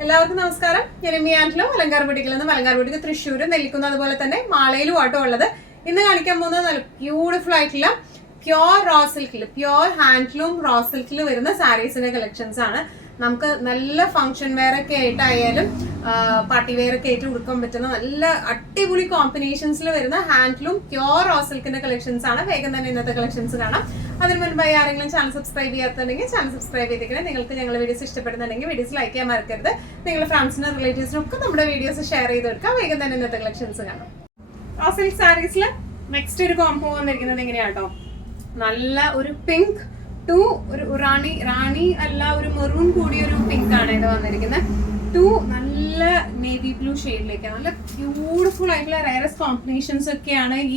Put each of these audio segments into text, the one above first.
എല്ലാവർക്കും നമസ്കാരം. ഞാൻ എമ്മിയാൻറ്റിലും അലങ്കാർ ബുട്ടിക്കിൽ നിന്ന് അലങ്കാർ ബുട്ടിക്ക് തൃശ്ശൂർ നെല്ലിക്കുന്ന അതുപോലെ തന്നെ മാളയിലും ആട്ടോ ഉള്ളത്. ഇന്ന് കാണിക്കാൻ പോകുന്നത് നല്ല ബ്യൂട്ടിഫുൾ ആയിട്ടുള്ള പ്യോർ റോ സിൽക്കിൽ പ്യോർ ഹാൻഡ്ലൂം റോ സിൽക്കിൽ വരുന്ന സാരീസിന്റെ കളക്ഷൻസ് ആണ്. നമുക്ക് നല്ല ഫംഗ്ഷൻ വെയർ ഒക്കെ ആയിട്ടായാലും പാർട്ടി വെയർ ഒക്കെ ആയിട്ട് കൊടുക്കാൻ പറ്റുന്ന നല്ല അടിപൊളി കോമ്പിനേഷൻസിൽ വരുന്ന ഹാൻഡ്ലൂം പ്യോർ റോ സിൽക്കിന്റെ കളക്ഷൻസ് ആണ്. വേഗം തന്നെ ഇന്നത്തെ കളക്ഷൻസ് കാണാം. അതിന് മുൻപായി ആരെങ്കിലും ചാനൽ സബ്സ്ക്രൈബ് ചെയ്യാത്തുണ്ടെങ്കിൽ ചാനൽ സബ്സ്ക്രൈബ് ചെയ്തിരിക്കണം. നിങ്ങൾക്ക് ഞങ്ങളുടെ വീഡിയോസ് ഇഷ്ടപ്പെടുന്നുണ്ടെങ്കിൽ വീഡിയോസ് ലൈക്ക് ചെയ്യാൻ മറക്കരുത്. നിങ്ങളുടെ ഫ്രണ്ട്സിനും റിലേറ്റീവ്സിനും ഒക്കെ നമ്മുടെ വീഡിയോസ് ഷെയർ ചെയ്ത് കൊടുക്കാം. വേഗം തന്നെ ഇന്നത്തെ കളക്ഷൻസ് കാണാം. റോ സിൽക്ക് സാരീസിൽ നെക്സ്റ്റ് ഒരു കോംബോ വന്നിരിക്കുന്നത് എങ്ങനെയാട്ടോ, നല്ല ഒരു പിങ്ക് ടു ഒരു റാണി അല്ല ഒരു മെറൂൺ കൂടിയ ഒരു പിങ്ക് ആണ് ഇത് വന്നിരിക്കുന്നത്. ടു നല്ല നേവി ബ്ലൂ ഷെയ്ഡിലേക്ക് നല്ല ബ്യൂട്ടിഫുൾ ആയിട്ടുള്ള റയറസ്റ്റ് കോമ്പിനേഷൻസ് ഒക്കെയാണ് ഈ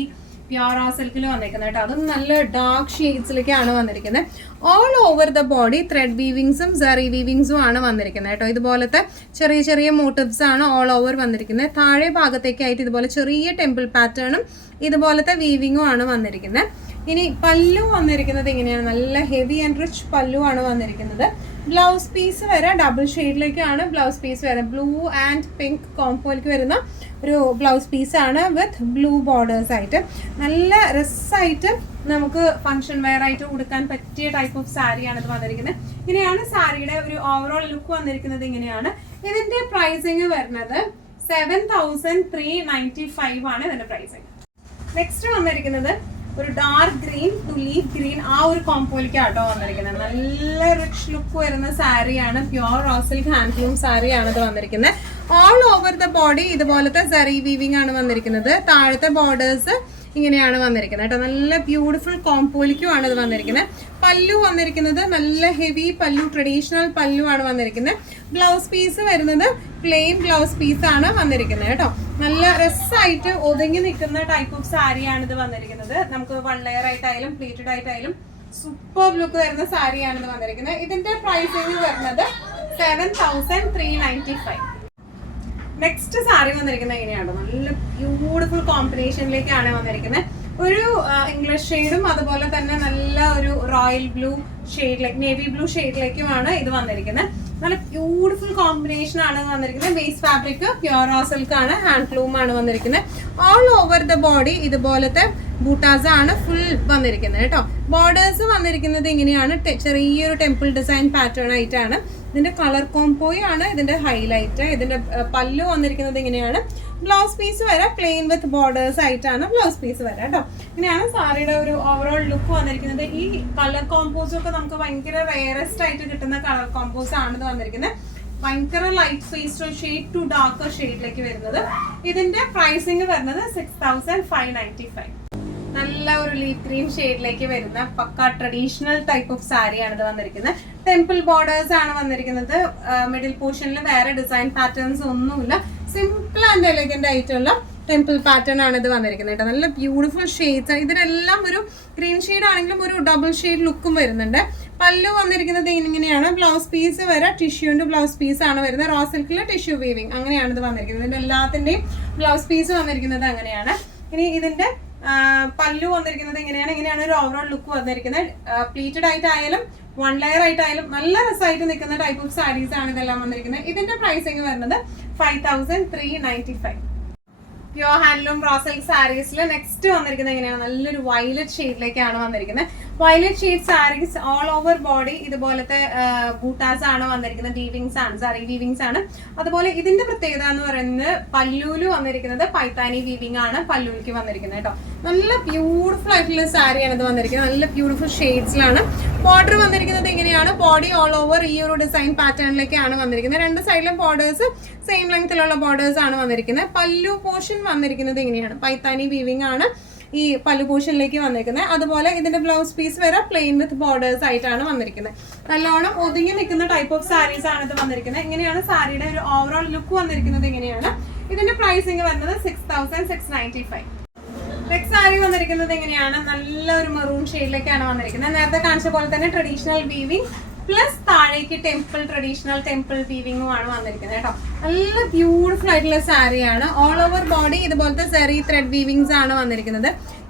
പ്യോർ റോ സിൽക്കിൽ വന്നിരിക്കുന്നത് കേട്ടോ. അതും നല്ല ഡാർക്ക് ഷെയ്ഡ്സിലേക്കാണ് വന്നിരിക്കുന്നത്. All over the body thread വീവിങ്സും സറി വീവിങ്സും ആണ് വന്നിരിക്കുന്നത് കേട്ടോ. ഇതുപോലത്തെ ചെറിയ ചെറിയ മോട്ടീവ്സ് ആണ് ഓൾ ഓവർ വന്നിരിക്കുന്നത്. താഴെ ഭാഗത്തേക്കായിട്ട് ഇതുപോലെ ചെറിയ ടെമ്പിൾ പാറ്റേണും ഇതുപോലത്തെ വീവിങ്ങും ആണ് വന്നിരിക്കുന്നത്. ഇനി പല്ലു വന്നിരിക്കുന്നത് ഇങ്ങനെയാണ്, നല്ല ഹെവി ആൻഡ് റിച്ച് പല്ലു ആണ് വന്നിരിക്കുന്നത്. ബ്ലൗസ് പീസ് വരെ ഡബിൾ ഷെയ്ഡിലേക്കാണ് ബ്ലൗസ് പീസ് വരെ ബ്ലൂ ആൻഡ് പിങ്ക് കോംബോയിലേക്ക് വരുന്ന ഒരു ബ്ലൗസ് പീസാണ് വിത്ത് ബ്ലൂ ബോർഡേഴ്സ് ആയിട്ട്. നല്ല രസമായിട്ട് നമുക്ക് ഫംഗ്ഷൻ വെയർ ആയിട്ട് കൊടുക്കാൻ പറ്റിയ ടൈപ്പ് ഓഫ് സാരിയാണ് ഇത് വന്നിരിക്കുന്നത്. ഇങ്ങനെയാണ് സാരിയുടെ ഒരു ഓവറോൾ ലുക്ക് വന്നിരിക്കുന്നത്. ഇങ്ങനെയാണ് ഇതിന്റെ പ്രൈസിങ് വരുന്നത് 7395 ആണ് ഇതിന്റെ പ്രൈസിങ്. നെക്സ്റ്റ് വന്നിരിക്കുന്നത് ഒരു dark green to leaf green ആ ഒരു കോംബോയിലേക്ക് ആട്ടോ വന്നിരിക്കുന്നത്. നല്ല റിച്ച് ലുക്ക് വരുന്ന സാരിയാണ്. പ്യോർ റോ സിൽക്ക് ഹാൻഡ്ലൂം സാരിയാണ് ഇത് വന്നിരിക്കുന്നത്. ഓൾ ഓവർ ദ ബോഡി ഇതുപോലത്തെ സറി വീവിംഗ് ആണ് വന്നിരിക്കുന്നത്. താഴത്തെ ബോർഡേഴ്സ് ഇങ്ങനെയാണ് വന്നിരിക്കുന്നത് കേട്ടോ. നല്ല ബ്യൂട്ടിഫുൾ കോംബോയിലേക്കും ആണ് ഇത് വന്നിരിക്കുന്നത്. പല്ലു വന്നിരിക്കുന്നത് നല്ല ഹെവി പല്ലു, ട്രഡീഷണൽ പല്ലു ആണ് വന്നിരിക്കുന്നത്. ബ്ലൗസ് പീസ് വരുന്നത് പ്ലെയിൻ ബ്ലൗസ് പീസ് ആണ് വന്നിരിക്കുന്നത് കേട്ടോ. നല്ല രസമായിട്ട് ഒതുങ്ങി നിൽക്കുന്ന ടൈപ്പ് ഓഫ് സാരിയാണ് ഇത് വന്നിരിക്കുന്നത്. നമുക്ക് വൺ ലെയർ ആയിട്ടായാലും പ്ലീറ്റഡ് ആയിട്ടായാലും സൂപ്പർ ലുക്ക് വരുന്ന സാരിയാണ് ഇത് വന്നിരിക്കുന്നത്. ഇതിന്റെ പ്രൈസിങ് വരുന്നത് 7395. നെക്സ്റ്റ് സാരി വന്നിരിക്കുന്നത് എങ്ങനെയാണ്, നല്ല ബ്യൂട്ടിഫുൾ കോമ്പിനേഷനിലേക്കാണ് വന്നിരിക്കുന്നത്. ഒരു ഇംഗ്ലീഷ് ഷെയ്ഡും അതുപോലെ തന്നെ നല്ല ഒരു റോയൽ ബ്ലൂ ഷെയ്ഡിലേക്ക് നേവി ബ്ലൂ ഷെയ്ഡിലേക്കുമാണ് ഇത് വന്നിരിക്കുന്നത്. നല്ല ബ്യൂട്ടിഫുൾ കോമ്പിനേഷൻ ആണ് വന്നിരിക്കുന്നത്. Base fabric pure raw silk ആണ്, ഹാൻഡ്ലൂം ആണ് വന്നിരിക്കുന്നത്. ഓൾ ഓവർ ദ ബോഡി ഇതുപോലത്തെ ബൂട്ടാസ് ആണ് ഫുൾ വന്നിരിക്കുന്നത് കേട്ടോ. ബോർഡേഴ്സ് വന്നിരിക്കുന്നത് ഇങ്ങനെയാണ്, ചെറിയൊരു ടെമ്പിൾ ഡിസൈൻ പാറ്റേൺ ആയിട്ടാണ്. ഇതിന്റെ കളർ കോംബോയാണ് ഇതിന്റെ ഹൈലൈറ്റ്. ഇതിന്റെ പല്ലു വന്നിരിക്കുന്നത് ഇങ്ങനെയാണ്. ബ്ലൗസ് പീസ് വരെ പ്ലെയിൻ വിത്ത് ബോർഡേഴ്സ് ആയിട്ടാണ് ബ്ലൗസ് പീസ് വരെ കേട്ടോ. ഇങ്ങനെയാണ് സാരിയുടെ ഒരു ഓവറോൾ ലുക്ക് വന്നിരിക്കുന്നത്. ഈ കളർ കോമ്പോസും ഒക്കെ നമുക്ക് ഭയങ്കര റെയറസ്റ്റ് ആയിട്ട് കിട്ടുന്ന കളർ കോമ്പോസ് ആണ് ഇത് വന്നിരിക്കുന്നത്. ഭയങ്കര light pastel shade to darker ഷെയ്ഡിലേക്ക് വരുന്നത്. ഇതിന്റെ പ്രൈസിങ് വരുന്നത് 6595. നല്ല ഒരു ലീഫ് ഗ്രീൻ ഷെയ്ഡിലേക്ക് വരുന്ന പക്ക ട്രഡീഷണൽ ടൈപ്പ് ഓഫ് സാരിയാണ് ഇത് വന്നിരിക്കുന്നത്. ടെമ്പിൾ ബോർഡേഴ്സ് ആണ് വന്നിരിക്കുന്നത്. മിഡിൽ പോർഷനിൽ വേറെ ഡിസൈൻ പാറ്റേൺസ് ഒന്നുമില്ല. സിമ്പിൾ ആൻഡ് എലഗന്റ് ആയിട്ടുള്ള ടെമ്പിൾ പാറ്റേൺ ആണ് ഇത് വന്നിരിക്കുന്നത് കേട്ടോ. നല്ല ബ്യൂട്ടിഫുൾ ഷെയ്ഡ്സ്. ഇതിനെല്ലാം ഒരു ഗ്രീൻ ഷെയ്ഡ് ആണെങ്കിലും ഒരു ഡബിൾ ഷെയ്ഡ് ലുക്കും വരുന്നുണ്ട്. പല്ലു വന്നിരിക്കുന്നത് ഇങ്ങനെയാണ്. ബ്ലൗസ് പീസ് വരെ ടിഷ്യൂന്റെ ബ്ലൗസ് പീസ് ആണ് വരുന്നത്. റോ സിൽക്കിലെ ടിഷ്യൂ വീവിങ് അങ്ങനെയാണ് ഇത് വന്നിരിക്കുന്നത്. ഇതിന്റെ എല്ലാത്തിന്റെയും ബ്ലൗസ് പീസ് വന്നിരിക്കുന്നത് അങ്ങനെയാണ്. ഇനി ഇതിന്റെ പല്ലു വന്നിരിക്കുന്നത് ഇങ്ങനെയാണ് ഒരു ഓവറോൾ ലുക്ക് വന്നിരിക്കുന്നത്. പ്ലീറ്റഡ് ആയിട്ടായാലും വൺ ലെയർ ആയിട്ടായാലും നല്ല രസമായിട്ട് നിൽക്കുന്ന ടൈപ്പ് ഓഫ് സാരീസ് ആണ് ഇതെല്ലാം വന്നിരിക്കുന്നത്. ഇതിന്റെ പ്രൈസിങ് വരുന്നത് 5395. പ്യോർ ഹാൻഡ്ലൂം റോ സിൽക്ക് സാരീസിൽ നെക്സ്റ്റ് വന്നിരിക്കുന്നത് എങ്ങനെയാണ്, നല്ലൊരു വയലറ്റ് ഷെയ്ഡിലേക്കാണ് വന്നിരിക്കുന്നത്. Violet shade saris all over body ഇതുപോലത്തെ ബൂട്ടാസ് ആണ് വന്നിരിക്കുന്നത്. വീവിങ്സ് ആണ്, സറി വീവിങ്സ് ആണ്. അതുപോലെ ഇതിന്റെ പ്രത്യേകത എന്ന് പറയുന്നത് പല്ലൂല് വന്നിരിക്കുന്നത് പൈത്താനി വീവിംഗ് ആണ് പല്ലൂലേക്ക് വന്നിരിക്കുന്നത് കേട്ടോ. നല്ല ബ്യൂട്ടിഫുൾ ആയിട്ടുള്ള സാരിയാണ് ഇത് വന്നിരിക്കുന്നത്. നല്ല ബ്യൂട്ടിഫുൾ ഷെയ്ഡ്സിലാണ്. ബോർഡർ വന്നിരിക്കുന്നത് എങ്ങനെയാണ്, ബോഡി ഓൾ ഓവർ ഈ ഒരു ഡിസൈൻ പാറ്റേണിലേക്കാണ് വന്നിരിക്കുന്നത്. രണ്ട് സൈഡിലും ബോർഡേഴ്സ് സെയിം ലെങ്തിലുള്ള ബോർഡേഴ്സ് ആണ് വന്നിരിക്കുന്നത്. പല്ലു പോർഷൻ വന്നിരിക്കുന്നത് ഇങ്ങനെയാണ്, പൈത്താനി വീവിംഗ് ആണ് ഈ പല്ലു പോർഷനിലേക്ക് വന്നിരിക്കുന്നത്. അതുപോലെ ഇതിന്റെ ബ്ലൗസ് പീസ് വരെ പ്ലെയിൻ വിത്ത് ബോർഡേഴ്സ് ആയിട്ടാണ് വന്നിരിക്കുന്നത്. നല്ലോണം ഒതുങ്ങി നിൽക്കുന്ന ടൈപ്പ് ഓഫ് സാരീസ് ആണ് ഇത് വന്നിരിക്കുന്നത്. ഇങ്ങനെയാണ് സാരിയുടെ ഒരു ഓവറോൾ ലുക്ക് വന്നിരിക്കുന്നത്. ഇങ്ങനെയാണ് ഇതിന്റെ പ്രൈസിങ് വരുന്നത് 6695. നെക്സ്റ്റ് സാരി വന്നിരിക്കുന്നത് എങ്ങനെയാണ്, നല്ല ഒരു മെറൂൺ ഷെയ്ഡിലേക്കാണ് വന്നിരിക്കുന്നത്. നേരത്തെ കാണിച്ച പോലെ തന്നെ ട്രഡീഷണൽ വീവിംഗ് പ്ലസ് താഴേക്ക് ട്രഡീഷണൽ ടെമ്പിൾ വീവിംഗും ആണ് വന്നിരിക്കുന്നത് കേട്ടോ. നല്ല ബ്യൂട്ടിഫുൾ ആയിട്ടുള്ള സാരിയാണ്. ഓൾ ഓവർ ബോഡി ഇതുപോലത്തെ സെറി ത്രെഡ് വീവിങ്സ് ആണ് വന്നിരിക്കുന്നത്.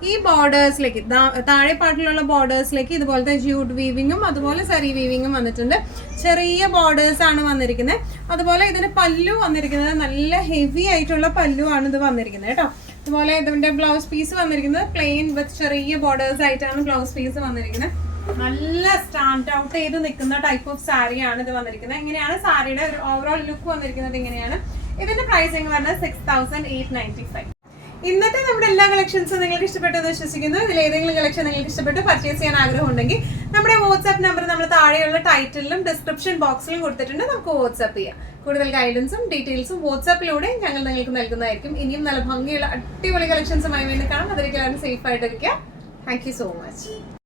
ഈ ബോർഡേഴ്സിലേക്ക് താഴെ പാട്ടിലുള്ള ബോർഡേഴ്സിലേക്ക് ഇതുപോലത്തെ ജൂട്ട് വീവിങ്ങും അതുപോലെ സരി വീവിങ്ങും വന്നിട്ടുണ്ട്. ചെറിയ ബോർഡേഴ്സ് ആണ് വന്നിരിക്കുന്നത്. അതുപോലെ ഇതിന് പല്ലു വന്നിരിക്കുന്നത് നല്ല ഹെവി ആയിട്ടുള്ള പല്ലു ആണ് ഇത് വന്നിരിക്കുന്നത് കേട്ടോ. അതുപോലെ ഇതിന്റെ ബ്ലൗസ് പീസ് വന്നിരിക്കുന്നത് പ്ലെയിൻ വിത്ത് ചെറിയ ബോർഡേഴ്സ് ആയിട്ടാണ് ബ്ലൗസ് പീസ് വന്നിരിക്കുന്നത്. നല്ല സ്റ്റാൻഡ് ഔട്ട് ചെയ്ത് നിൽക്കുന്ന ടൈപ്പ് ഓഫ് സാരിയാണ് ഇത് വന്നിരിക്കുന്നത്. ഇങ്ങനെയാണ് സാരിയുടെ ഒരു ഓവറോൾ ലുക്ക് വന്നിരിക്കുന്നത്. ഇങ്ങനെയാണ് ഇതിന്റെ പ്രൈസിങ് വരുന്നത് 6895. ഇന്നത്തെ നമ്മുടെ എല്ലാ കളക്ഷൻസും നിങ്ങൾക്ക് ഇഷ്ടപ്പെട്ടെന്ന് വിശ്വസിക്കുന്നു. ഇതിൽ ഏതെങ്കിലും കളക്ഷൻ നിങ്ങൾക്ക് ഇഷ്ടപ്പെട്ട് പർച്ചേസ് ചെയ്യാൻ ആഗ്രഹം ഉണ്ടെങ്കിൽ നമ്മുടെ വാട്സ്ആപ്പ് നമ്പർ നമ്മൾ താഴെയുള്ള ടൈറ്റിലും ഡിസ്ക്രിപ്ഷൻ ബോക്സിലും കൊടുത്തിട്ടുണ്ട്. നമുക്ക് വാട്സ്ആപ്പ് ചെയ്യാം. കൂടുതൽ ഗൈഡൻസും ഡീറ്റെയിൽസും വാട്സ്ആപ്പിലൂടെ ഞങ്ങൾ നിങ്ങൾക്ക് നൽകുന്നതായിരിക്കും. ഇനിയും നല്ല ഭംഗിയുള്ള അടിപൊളി കളക്ഷൻസുമായി വീണ്ടും കാണാം. അതിലേക്ക് എല്ലാവരും സേഫ് ആയിട്ടിരിക്കുക. Thank you so much.